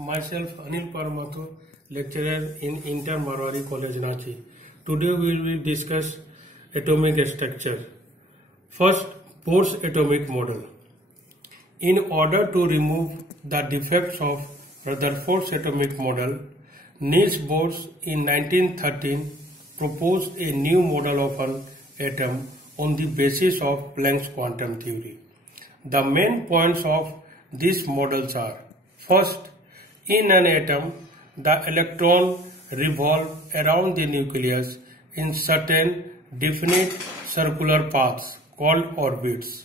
Myself Anil Paramato, lecturer in Inter Marwari College, Ranchi. Today we will discuss atomic structure. First, Bohr's atomic model. In order to remove the defects of Rutherford's atomic model, Niels Bohr in 1913 proposed a new model of an atom on the basis of Planck's quantum theory. The main points of these models are: first, in an atom, the electron revolves around the nucleus in certain definite circular paths called orbits.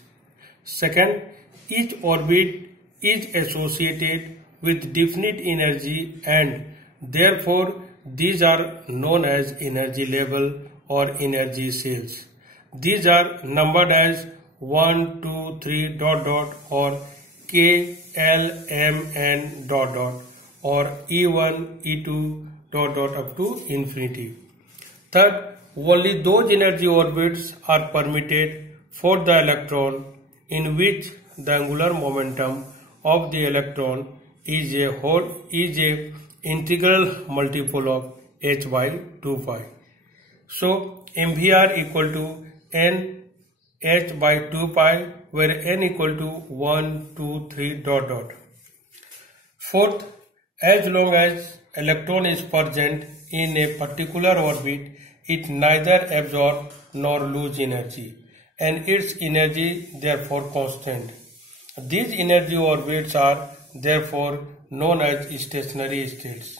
Second, each orbit is associated with definite energy and therefore these are known as energy level or energy cells. These are numbered as 1, 2, 3, ... or K, L, M, N ... or E1, E2 ... up to infinity. Third, only those energy orbits are permitted for the electron in which the angular momentum of the electron is a integral multiple of h by 2 pi. So MVR equal to n h by 2 pi, where n equal to 1, 2, 3 ... Fourth, as long as electron is present in a particular orbit, it neither absorbs nor loses energy, and its energy therefore constant. These energy orbits are therefore known as stationary states.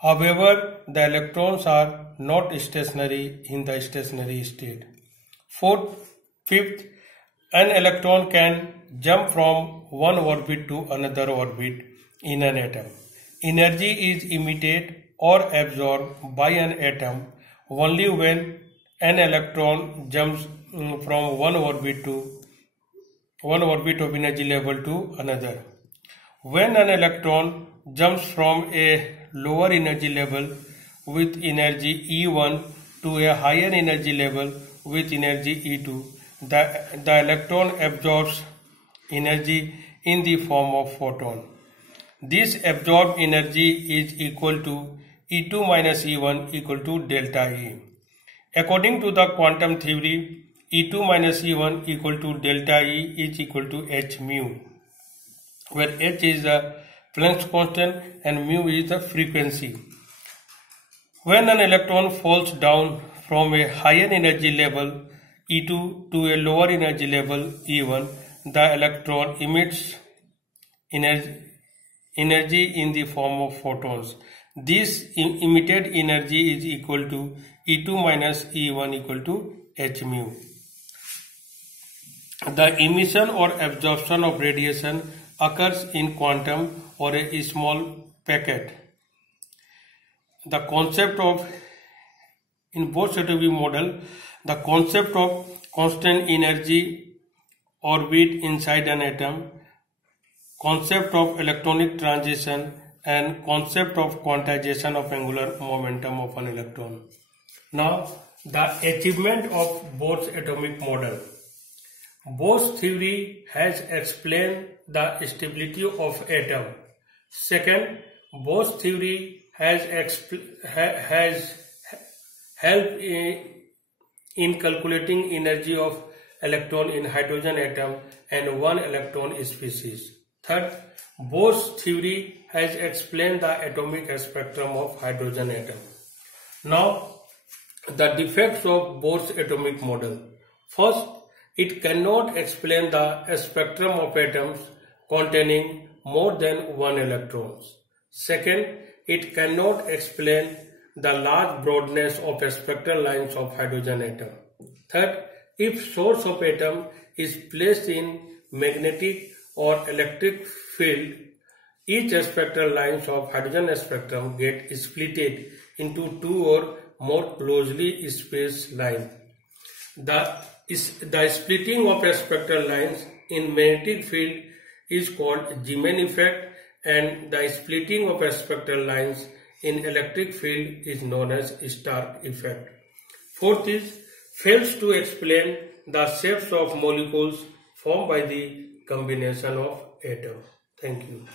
However, the electrons are not stationary in the stationary state. Fifth, an electron can jump from one orbit to another orbit in an atom. Energy is emitted or absorbed by an atom only when an electron jumps from one orbit of energy level to another. When an electron jumps from a lower energy level with energy E1 to a higher energy level with energy E2, the electron absorbs energy in the form of photon. This absorbed energy is equal to E2 minus E1 equal to delta E. According to the quantum theory, E2 minus E1 equal to delta E is equal to h mu, where h is the Planck's constant and mu is the frequency. When an electron falls down from a higher energy level E2 to a lower energy level E1, the electron emits energy in the form of photons. This emitted energy is equal to E2 minus E1 equal to h mu. The emission or absorption of radiation occurs in quantum or a small packet. The concept of, in Bohr's atomic model, the concept of constant energy orbit inside an atom, concept of electronic transition, and concept of quantization of angular momentum of an electron. Now, the achievement of Bohr's atomic model. Bohr's theory has explained the stability of atom. Second, Bohr's theory has helped in calculating energy of electron in hydrogen atom and one electron species. Third, Bohr's theory has explained the atomic spectrum of hydrogen atom. Now, the defects of Bohr's atomic model. First, it cannot explain the spectrum of atoms containing more than one electron. Second, it cannot explain the large broadness of spectral lines of hydrogen atom. Third, if source of atom is placed in magnetic or electric field, each spectral lines of hydrogen spectrum get splitted into two or more closely spaced lines. The splitting of spectral lines in magnetic field is called Zeeman effect, and the splitting of spectral lines in electric field is known as Stark effect. Fourth is, fails to explain the shapes of molecules formed by the combination of atoms. Thank you.